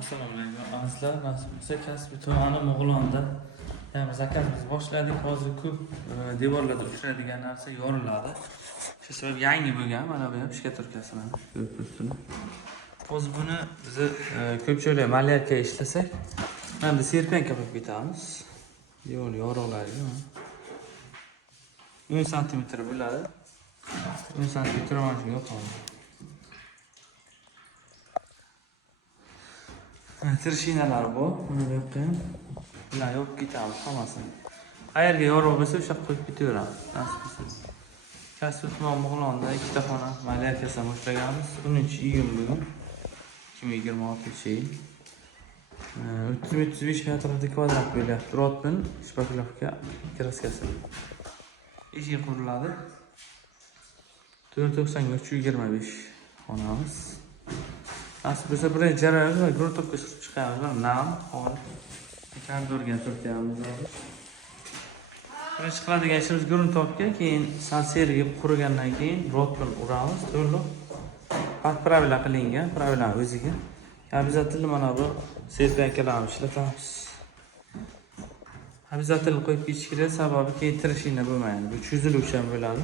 Assalomu alaykum azizlar. Nasib bo'lsa Kasbi tumani Mo'g'ulonda zakazimiz boshladik. Hozir ko'p devorlarda uchraydigan narsa yoriladi. Shu sabab yangi bo'lgan. Mana bu ham shkaturkasi mana ko'rib hozir buni biz ko'pchilik malyarka ishlasak, mana biz serpenka qilib ketamiz. Devor yorug'lari 10 sm bo'ladi. 10 sm mana shunga qoladi. Trishinalar bu. Buni yo'qim. Bular yo'q ketamiz hammasini. Qayerga yorug' bo'lsa o'sha qo'yib ketaveramiz. Nasib bo'lsa. Kasbi tumani Mo'g'ulonda ikkita xona malyarkasi boshlaganmiz. 13-iyun bugun. 2026-yil. 335 metrda kvadrat bo'lyapti. Rotbin, shpakilovka, kraskasi. Eshik quriladi. 490 ga 325 xonamiz. Nasib bo'lsa birinchi jarayonimiz va gruntовка surib chiqamiz. Nam, hol. Koridorga turtamiz hozir. Birinchi qiladigan ishimiz gruntовка, keyin sanseriga qurigandan keyin rotbin uramiz. To'liq правила qilingan, правила o'ziga. Обязательно mana bu serpenkalarni ishlatamiz. Обязательно qo'yib ketish kerak, sababi keyin trishina bo'lmaydi. Bu cho'ziluvchan bo'ladi.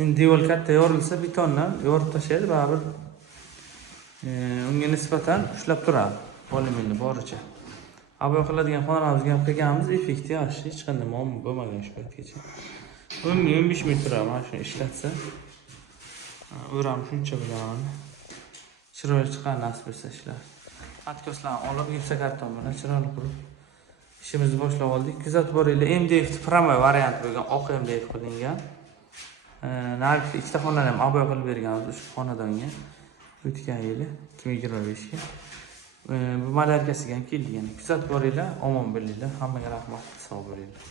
Endi devor katta yorilsa betondan yorib tashlaydi, baribir unga nisbatan ushlab turadi. Polimerni boricha. Aboy qiladigan xonalarimizni ham qilganmiz, effekti yaxshi, hech qanday muammo bo'lmagan shu paytgacha. 10-15 ming turadi mana shuni ishlatsa. O'ram shuncha bilan chiroyli chiqqan nasib bo'lsa ishlar. Atkoslarni olib gipsokarton bilan chiroyli qilib ishimizni boshlab oldik. Kuzatib boringlar. MDF promo variant bo'lgan, oq MDF qilingan. Narigi ikkita xonani ham aboy qilib berganmiz ushbu xonadonga. O'tgan yili 2025 ga. Bu malyarkasiga ham keldi. Kuzatib boringlar, omon bo'linglar. Hammaga rahmat, sog' bo'linglar.